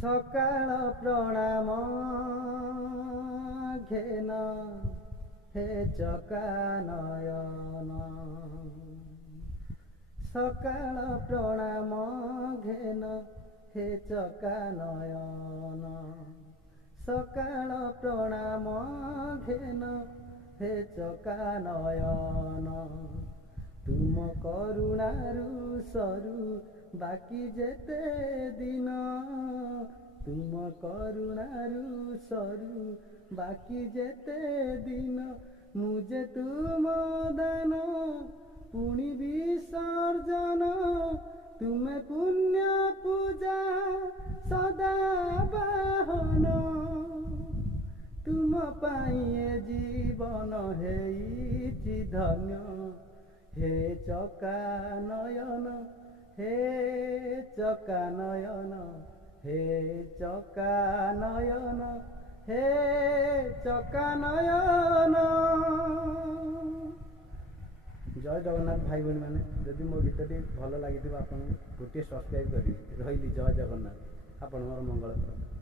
सकाळ प्रणाम घेन हे चका नयन सकाळ प्रणाम घेन हे चका नयन सकाळ प्रणाम घेन हे चका नयन तुम करुणारु सरु बाकी जेते दिन तुम करुणारु सरु बाकी जेते दिन मुझे तुम दान पुणी विसर्जन तुम्हें पुण्य पूजा सदा बाहन तुम पाइए जीवन हेइछि धन्य हे चका नयन हे चका नयन हे चका नयन हे चका नयन। जय जगन्नाथ भाई भौणी मैंने जदि मो गीतटी भल लगी आपको गोटे सब्सक्राइब करी रही। जय जगन्नाथ, आपण मंगल करो।